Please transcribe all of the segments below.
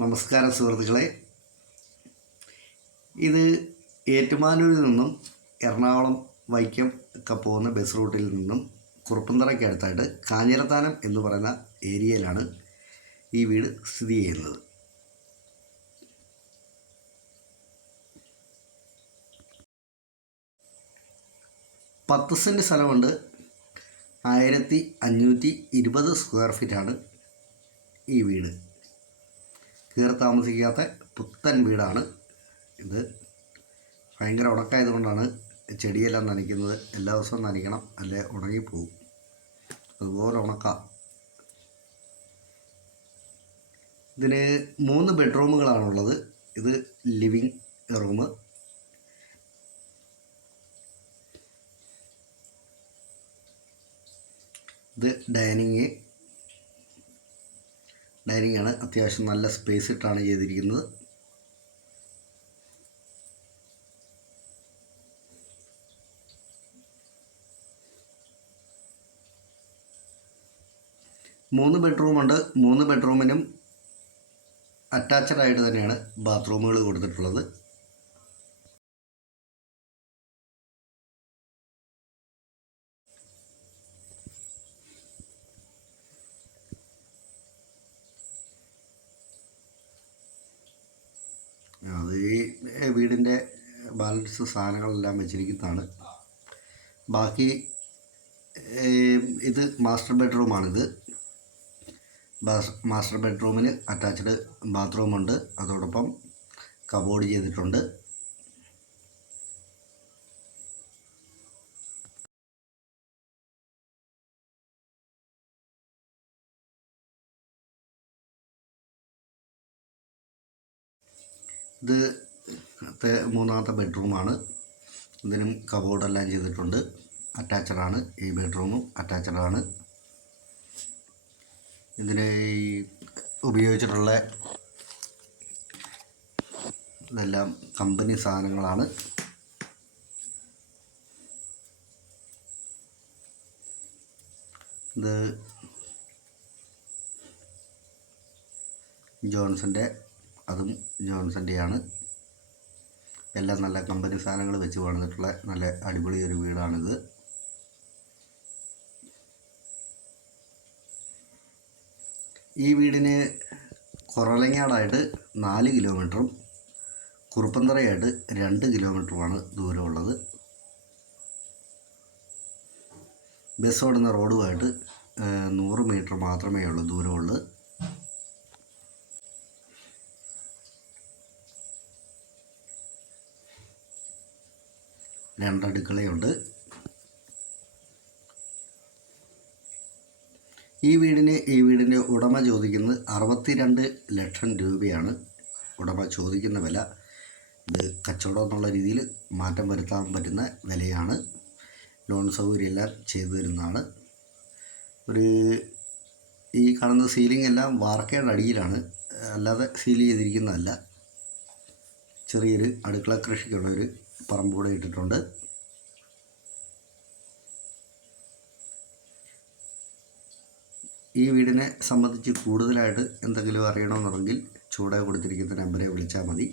നമസ്കാരം സുഹൃത്തുക്കളെ. ഇത് ഏറ്റുമാനൂരിൽ നിന്നും എറണാകുളം വൈക്കം ഒക്കെ പോകുന്ന ബസ് റൂട്ടിൽ നിന്നും കുറുപ്പന്തറയ്ക്ക് അടുത്തായിട്ട് കാഞ്ഞിരത്താനം എന്ന് പറയുന്ന ഏരിയയിലാണ് ഈ വീട് സ്ഥിതി ചെയ്യുന്നത്. പത്ത് സെൻറ്റ് സ്ഥലമുണ്ട്. 1520 സ്ക്വയർ ഫീറ്റാണ് ഈ വീട്. കയറി താമസിക്കാത്ത പുത്തൻ വീടാണ് ഇത്. ഭയങ്കര ഉണക്കായതുകൊണ്ടാണ് ചെടിയെല്ലാം നനയ്ക്കുന്നത്. എല്ലാ ദിവസവും നനയ്ക്കണം, അല്ലെ ഉണങ്ങിപ്പോവും. അതുപോലെ ഉണക്കാം. ഇതിന് 3 ബെഡ്റൂമുകളാണുള്ളത്. ഇത് ലിവിങ് റൂം, ഇത് ഡൈനിങ് ആണ്. അത്യാവശ്യം നല്ല സ്പേസ് ഇട്ടാണ് ചെയ്തിരിക്കുന്നത്. മൂന്ന് ബെഡ്റൂമുണ്ട്. 3 ബെഡ്റൂമിനും അറ്റാച്ച്ഡ് ആയിട്ട് തന്നെയാണ് ബാത്റൂമുകൾ കൊടുത്തിട്ടുള്ളത്. അത് ഈ വീടിൻ്റെ ബാലൻസ് സാധനങ്ങളെല്ലാം വെച്ചിരിക്കുന്നതാണ്. ബാക്കി ഇത് മാസ്റ്റർ ബെഡ്റൂമാണിത്. മാസ്റ്റർ ബെഡ്റൂമിന് അറ്റാച്ച്ഡ് ബാത്റൂമുണ്ട്. അതോടൊപ്പം കബോർഡ് ചെയ്തിട്ടുണ്ട്. ഇത് മൂന്നാമത്തെ ബെഡ്റൂമാണ്. ഇതിനും കബോർഡെല്ലാം ചെയ്തിട്ടുണ്ട്. അറ്റാച്ചഡാണ്. ഈ ബെഡ്റൂമും അറ്റാച്ചഡാണ്. ഇതിന് ഈ ഉപയോഗിച്ചിട്ടുള്ള ഇതെല്ലാം കമ്പനി സാധനങ്ങളാണ്. ഇത് ജോൺസൻ്റെ, അതും ജോൺസൻ്റെയാണ്. എല്ലാം നല്ല കമ്പനി സാധനങ്ങൾ വെച്ച് പണിതിട്ടുള്ള നല്ല അടിപൊളി ഒരു വീടാണിത്. ഈ വീടിന് കുറവലങ്ങാടായിട്ട് 4 കിലോമീറ്ററും കുറുപ്പന്തറയായിട്ട് 2 കിലോമീറ്ററുമാണ് ദൂരമുള്ളത്. ബസ് ഓടുന്ന റോഡുമായിട്ട് 100 മീറ്റർ മാത്രമേ ഉള്ളൂ ദൂരമുള്ളൂ. രണ്ടടുക്കളയുണ്ട്. ഈ വീടിൻ്റെ ഉടമ ചോദിക്കുന്നത് 62 ലക്ഷം രൂപയാണ് ഉടമ ചോദിക്കുന്ന വില. ഇത് കച്ചവടം എന്നുള്ള രീതിയിൽ മാറ്റം വരുത്താൻ പറ്റുന്ന വിലയാണ്. ലോൺ സൗകര്യമെല്ലാം ചെയ്തു തരുന്നതാണ്. ഈ കാണുന്ന സീലിംഗ് എല്ലാം വാർക്കയുടെ അടിയിലാണ്, അല്ലാതെ സീൽ ചെയ്തിരിക്കുന്നതല്ല. ചെറിയൊരു അടുക്കള കൃഷിക്കുള്ള ഒരു പറമ്പൂടെ ഇട്ടിട്ടുണ്ട്. ഈ വീടിനെ സംബന്ധിച്ച് കൂടുതലായിട്ട് എന്തെങ്കിലും അറിയണമെന്നുണ്ടെങ്കിൽ ചൂടെ കൊടുത്തിരിക്കുന്ന നമ്പറെ വിളിച്ചാൽ മതി.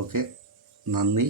ഓക്കെ, നന്ദി.